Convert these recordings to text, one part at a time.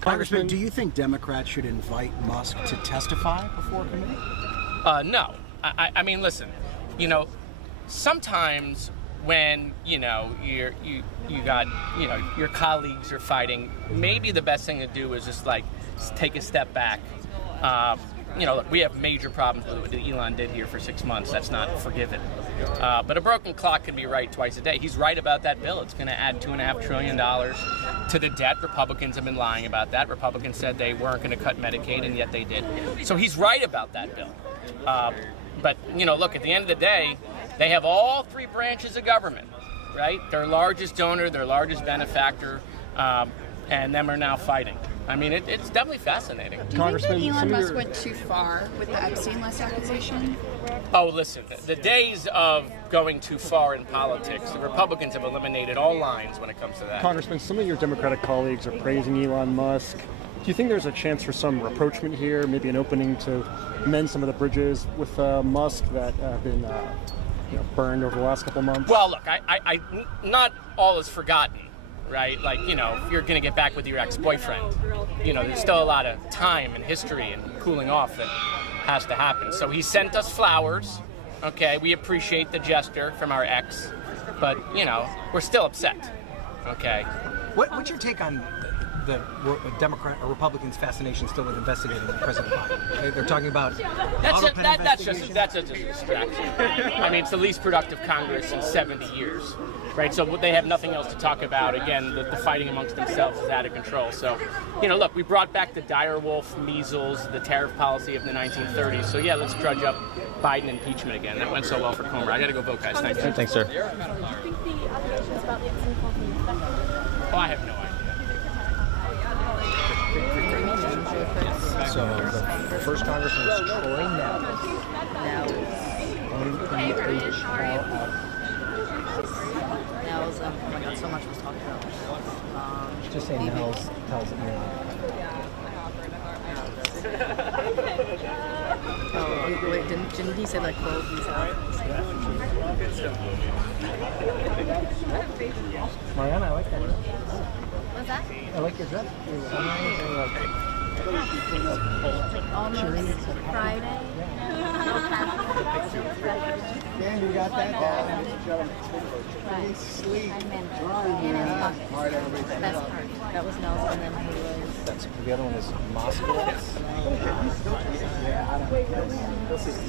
Congressman, do you think Democrats should invite Musk to testify before a committee? No. I mean, listen, sometimes when, you got, your colleagues are fighting, maybe the best thing to do is just take a step back. Look, we have major problems with what Elon did here for 6 months. That's not forgiven. But a broken clock can be right twice a day. He's right about that bill. It's going to add $2.5 trillion to the debt. Republicans have been lying about that. Republicans said they weren't going to cut Medicaid, and yet they did. So he's right about that bill. But, look, at the end of the day, they have all three branches of government, right? Their largest donor, their largest benefactor, and them are now fighting. I mean, it's definitely fascinating. Do you think that Elon Musk went too far with the Epstein list accusation? Oh, listen, the days of going too far in politics, the Republicans have eliminated all lines when it comes to that. Congressman, some of your Democratic colleagues are praising Elon Musk. Do you think there's a chance for some rapprochement here, maybe an opening to mend some of the bridges with Musk that have been burned over the last couple of months? Well, look, I not all is forgotten. Right? If you're going to get back with your ex-boyfriend, there's still a lot of time and history and cooling off that has to happen. So he sent us flowers. Okay, we appreciate the gesture from our ex, but, we're still upset. Okay. What's your take on the Democrat or Republicans' fascination still with investigating President Biden? They're talking about that's just a distraction. I mean, it's the least productive Congress in 70 years. Right, so they have nothing else to talk about. Again, the fighting amongst themselves is out of control. So, look, we brought back the direwolf, measles, the tariff policy of the 1930s. So, yeah, let's drudge up Biden impeachment again. That went so well for Comer. I got to go vote, guys. Thank you. Thanks, sir. Do you think the allegations about the Epstein company Oh, I have no idea. So the first Congressman is Troy Nels, oh my God, so much was talked about. Just say Nels tells it me. Oh, wait, didn't he say quote? Mariana, I like that. What's that? I like your dress. Almost Friday. Yeah, you got that down. Right. Sleep. And in All right, everybody. Best part. That was Nels, and then who was? That's the other one is Moskowitz.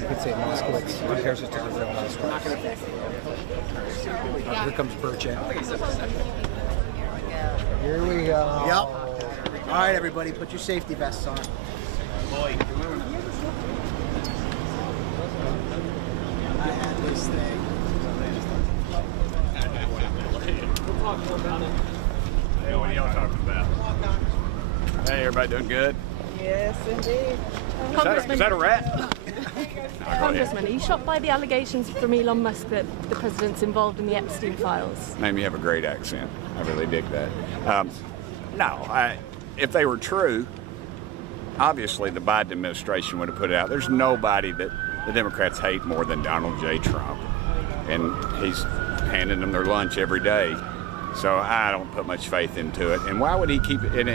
You could say Moskowitz compares it to the real Moskowitz. Here comes Burchett. Here we go. Yep. All right, everybody, put your safety vests on. Boy. I had this thing. Hey, what are y'all talking about? Hey, everybody doing good? Yes, indeed. Is that a rat? Congressman, are you shocked by the allegations from Elon Musk that the president's involved in the Epstein files? Man, you have a great accent. I really dig that. If they were true, obviously the Biden administration would have put it out. There's nobody that the Democrats hate more than Donald J. Trump. And he's handing them their lunch every day. So I don't put much faith into it. And why would he keep it in?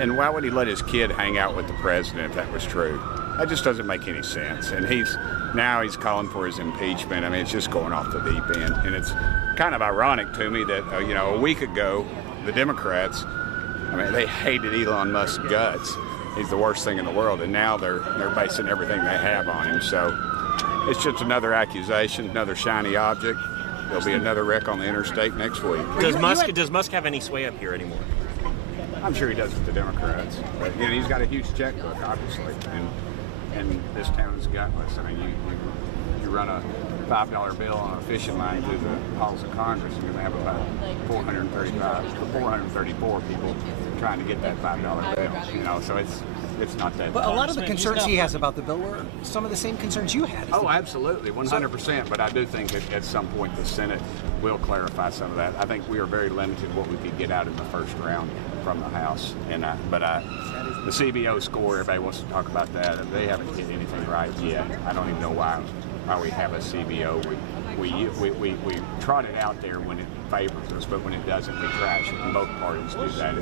And why would he let his kid hang out with the president if that was true? That just doesn't make any sense. And he's calling for his impeachment. I mean, it's just going off the deep end. And it's kind of ironic to me that, a week ago, the Democrats, they hated Elon Musk's guts. He's the worst thing in the world. And now they're basing everything they have on him. So it's just another accusation, another shiny object. There'll be another wreck on the interstate next week. Does Musk have any sway up here anymore? I'm sure he does with the Democrats, but he's got a huge checkbook, obviously, and this town is gutless. I mean, you run a $5 bill on a fishing line through the halls of Congress, and you're going to have about 434 people trying to get that $5 bill. So it's not that. But a lot of the concerns he has about the bill were some of the same concerns you had. Oh, absolutely, 100%. But I do think that at some point the Senate will clarify some of that. I think we are very limited what we could get out in the first round from the House. The CBO score, everybody wants to talk about that. They haven't hit anything right yet. I don't even know why we have a CBO. we trot it out there when it favors us, but when it doesn't, we trash it. And both parties do that.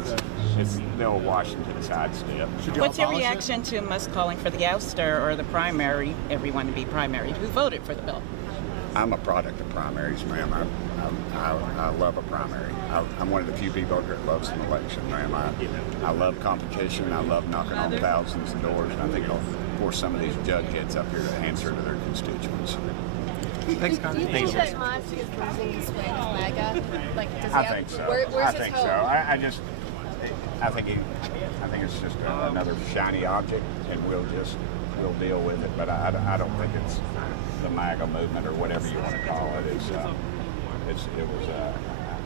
It's Bill Washington sidestep. What's your reaction to Musk calling for the ouster or the primary, everyone to be primary? Who voted for the bill? I'm a product of primaries, ma'am. I love a primary. I'm one of the few people that loves an election, ma'am. I love competition. I love knocking on thousands of doors, and I think it'll force some of these jugheads up here to answer to their constituents. Thanks, Con. Do you think that Musk is losing his way to MAGA? Like, does he I have, think so. where's I his think hope? so. I think it's just another shiny object, and we'll deal with it. But I don't think it's the MAGA movement or whatever you want to call it.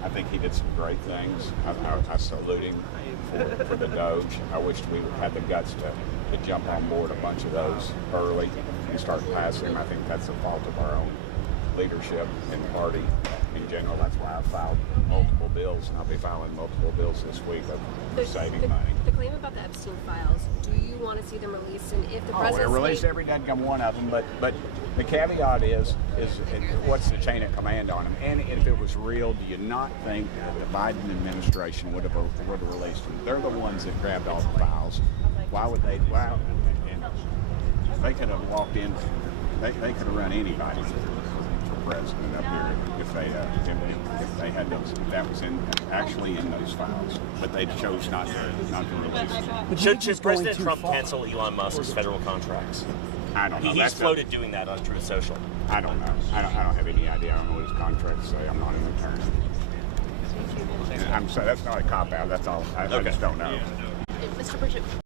I think he did some great things. I salute him for the Doge. I wish we had the guts to jump on board a bunch of those early and start passing them. I think that's the fault of our own leadership in the party in general. That's why I filed multiple bills, and I'll be filing multiple bills this week of saving money. The claim about the Epstein files, do you want to see them released? And if the president release every dadgum one of them, but the caveat is what's the chain of command on them? And if it was real, do you not think that the Biden administration would have released them? They're the ones that grabbed all the files. Why would they? Wow, and they could have walked in. They could have run anybody for president up here if they had those. That was actually in those files, but they chose not to release them. Should President Trump cancel Elon Musk's federal contracts? I don't know. He's floated doing that on Truth Social. I don't know. I don't have any idea. I don't know what his contracts say. I'm not an attorney. I'm sorry, that's not a cop out. That's all. I just don't know. Mr. Bridget,